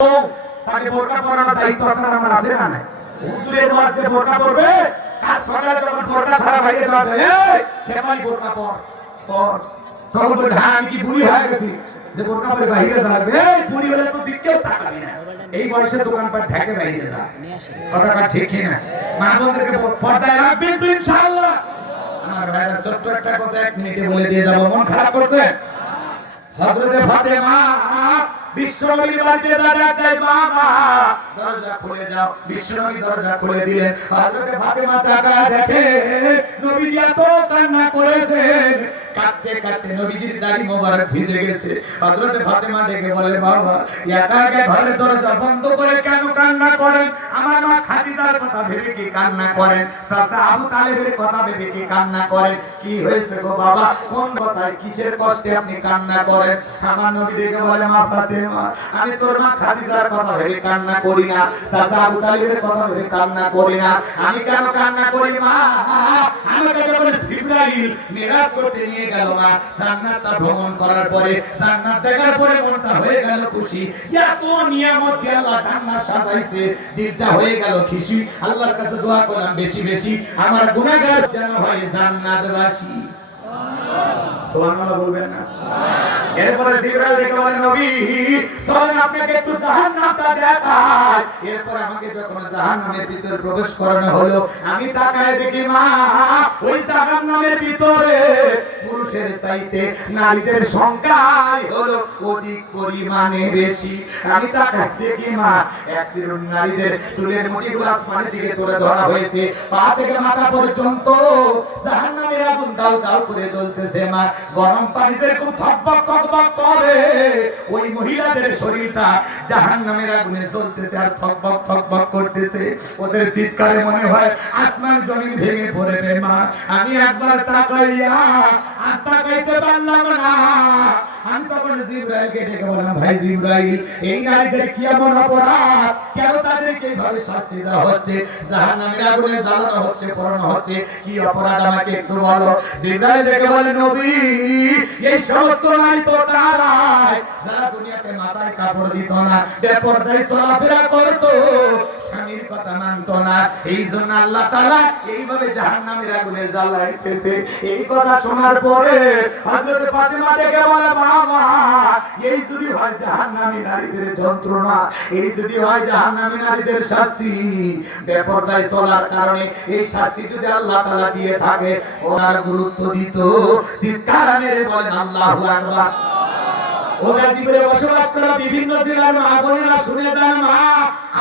তাকে বোরকা পরানোর দায়িত্ব আপনার আমার আছে না নাই? হুজুরের ওয়াজে বোরকা পরবে, কাল সকালে যখন বোরকা ছাড়া বাইরে যাবে, এই শেফালি বোরকা পর পর। তখন বলবে হ্যাঁ আমি কি বুড়ি হয়ে গেছি যে বোরকা পরে বাইরে যাবে? এই বুড়ি হলে তো দিকেও তাকাবি না, এই বয়সে দোকানপাট ঢাকে বাইরে যা। কথাটা ঠিক কি না? মা বোনদেরকে পর্দায় রাখবেন তো ইনশাআল্লাহ। আমার ভাইরা ছোট্ট একটা কথা 1 মিনিটে বলে দিয়ে যাব। মন খারাপ করছে? হযরতে ফাতেমা বিশ্বনবীর বাড়িতে যায়, বাবা দরজা খুলে যাও। বিশ্বনবী দরজা খুলে দিলেন। হযরতে ফাতেমা তাকায় দেখে নবীজি এত কান্না করেছেন, কাঁদতে কাঁদতে নবীজির দাড়ি মোবারক ভিজে গেছে। হযরতে ফাতেমা ডেকে বলে, বাবা একা একা ঘরের দরজা বন্ধ করে কেন কান্না করেন? আমার মা খাদিজার কথা ভেবে কি কান্না করেন? চাচা আবু তালেবের কথা ভেবে কি কান্না করেন? কি হয়েছে গো বাবা? কোন কথায় কিসের কষ্টে আপনি কান্না করেন? আমার নবী ডেকে বলে, মা ফাতেমা আমি তোর মা খাদিজার কথা ভেবে কান্না করি না, চাচা আবু তালেবের কথা ভেবে কান্না করি না। আমি কেন কান্না করি মা? আমাকে যখন জিবরাইল মিরাজ করতে নিয়ে গেল মা, জান্নাতটা ভ্রমণ করার পরে, জান্নাত দেখার পরে মনটা হয়ে গেল খুশি। এত নিয়ামত দিয়ে আল্লাহ জান্নাত সাজাইছে, দিলটা হয়ে গেল খুশি। আল্লাহর কাছে দোয়া করলাম বেশি বেশি আমার গুনাহগার যেন হয় জান্নাতবাসী। সুবহানাল্লাহ বলবেন না? এরপরে জিবরাইল দেখে বলে, নবী চলেন আপনাকে একটু জাহান্নামটা দেখাই। এরপর আমাকে যখন জাহান্নামের ভিতরে প্রবেশ করানো হলো, আমি তাকায় দেখি মা ওই জাহান্নামের ভিতরে পুরুষের চাইতে নারীদের সংখ্যাই হলো অধিক পরিমাণে বেশি। আমি তাকায় দেখি মা এক শ্রেণীর নারীদের চুলের মুঠিগুলো আসমানের দিকে তুলে ধরা হয়েছে, পা থেকে মাথা পর্যন্ত জাহান্নামের আগুন দাউ দাউ করে জ্বলতেছে মা। গরম পানি যেরকম থকবক থকবক করে, ওই মহিলাদের শরীরটা জাহান্নামের আগুনে জ্বলতেছে আর থকবক থকবক করতেছে। ওদের চিৎকারে মনে হয় আসমান জমিন ভেঙে পড়বে মা। আমি একবার তাকাইয়া আর তাকাইতে পারলাম না। আমি তখন জিবরাইলকে ডেকে বললাম, ভাই জিবরাইল এই নারীদের কি এমন অপরাধ? কেন তাদেরকে এইভাবে শাস্তি দেওয়া হচ্ছে, জাহান্নামের আগুনে জ্বালানো হচ্ছে, পোড়ানো হচ্ছে? কি অপরাধ আমাকে একটু বলো। জিবরাইল ডেকে বলে, নবী এই সমস্ত নারী তো তারাই যারা দুনিয়াতে মাথায় কাপড় দিত না, বেপরদায় চলাফেরা করতো, স্বামীর কথা মানতো না, এই জন্য আল্লাহ তাআলা এইভাবে জাহান্নামের আগুনে জ্বালাইতেছে। এই কথা শোনার পরে হযরত ফাতেমা ডেকে বলে, বাবা এই যদি হয় জাহান্নামী নারীদের যন্ত্রণা, এই যদি হয় জাহান্নামী নারীদের শাস্তি, বেপরদায় চলার কারণে এই শাস্তি যদি আল্লাহ তাআলা দিয়ে থাকে, ওনার গুরুত্ব দিত। চিৎকার মেরে বলেন আল্লাহু আকবার। ও গাজীপুরে বসবাস করা বিভিন্ন জেলার মা বোনেরা শুনে যান, মা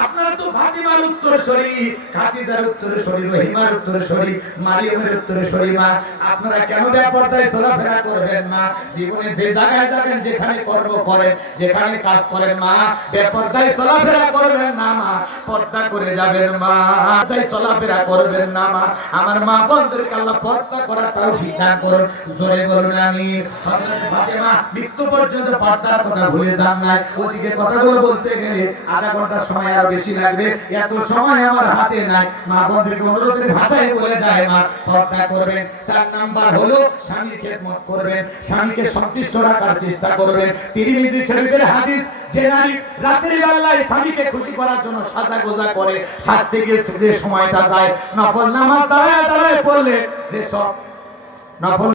আপনারা তো ফাতিমার উত্তরসূরি, খাদিজার উত্তরসূরি, রহিমার উত্তরসূরি, মারিয়ামের উত্তরসূরি মা। আপনারা কেন বেপরদায় চলাফেরা করবেন মা? জীবনে যে জায়গায় যাবেন, যেখানে কর্ম করেন, যেখানে কাজ করেন মা, বেপরদায় চলাফেরা করবেন না মা, পর্দা করে যাবেন মা, বেপরদায় চলাফেরা করবেন না মা। আমার মা বোনদেরকে আল্লাহ পর্দা করার তৌফিক দান করুন। জোরে বলুন আমিন। হযরত ফাতেমা মৃত্যু পর্যন্ত পর্দার কথা ভুলে যান না। ওদিকে কথাগুলো বলতে গেলে আধা ঘন্টা সময় আর বেশি লাগবে, এত সময় আমার হাতে নাই। মা বোনদেরকে অনুরোধের ভাষায় বলে যায়, মা পর্দা করবেন। 4 নাম্বার হলো স্বামীর খেদমত করবেন, স্বামীকে সন্তুষ্ট রাখার চেষ্টা করবেন। তিরমিজি শরীফের হাদিস, যে নারী রাতের বেলায় স্বামীকে খুশি করার জন্য সাজা গোজা করে, সাজতে গিয়ে যে সময়টা যায়, নফল নামাজ দাঁড়ায় দাঁড়ায় পড়লে যে সব নফল